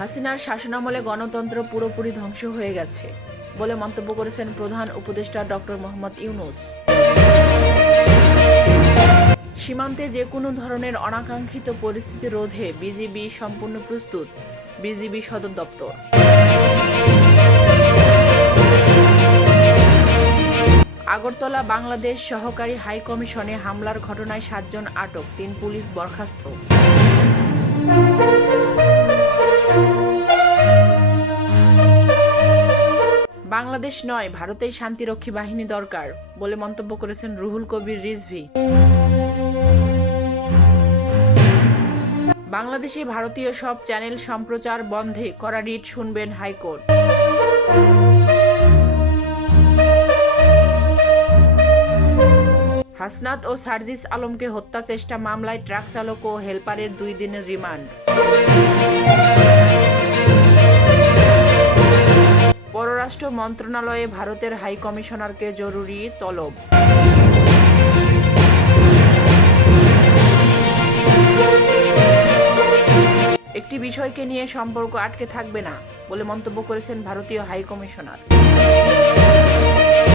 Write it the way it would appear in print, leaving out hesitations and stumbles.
হাসিনার শাসনামলে গণতন্ত্র পুরোপুরি ধ্বংস হয়ে গেছে বলে মন্তব্য করেছেন প্রধান উপদেষ্টা ডক্টর মোহাম্মদ ইউনূস। সীমান্তে যে কোনো ধরনের অনাকাঙ্ক্ষিত পরিস্থিতি রোধে বিজিবি সম্পূর্ণ প্রস্তুত, বিজিবি সদর দপ্তর। আগরতলা বাংলাদেশ সহকারী হাই কমিশনে হামলার ঘটনায় 7 জন আটক, 3 পুলিশ বরখাস্ত। বাংলাদেশ নয়, ভারতেই শান্তিরক্ষী বাহিনী দরকার বলে মন্তব্য করেছেন রুহুল কবির রিজভী। বাংলাদেশে ভারতীয় সব চ্যানেল সম্প্রচার বন্ধে করা রিট শুনবেন হাইকোর্ট। হাসনাত ও সার্জিস আলমকে হত্যা চেষ্টা মামলায় ট্রাক চালক ও হেলপারের 2 দিনের রিমান্ড। পররাষ্ট্র মন্ত্রণালয়ে ভারতের হাই কমিশনারকে জরুরি তলব। একটি বিষয়কে নিয়ে সম্পর্ক আটকে থাকবে না বলে মন্তব্য করেছেন ভারতীয় হাই কমিশনার।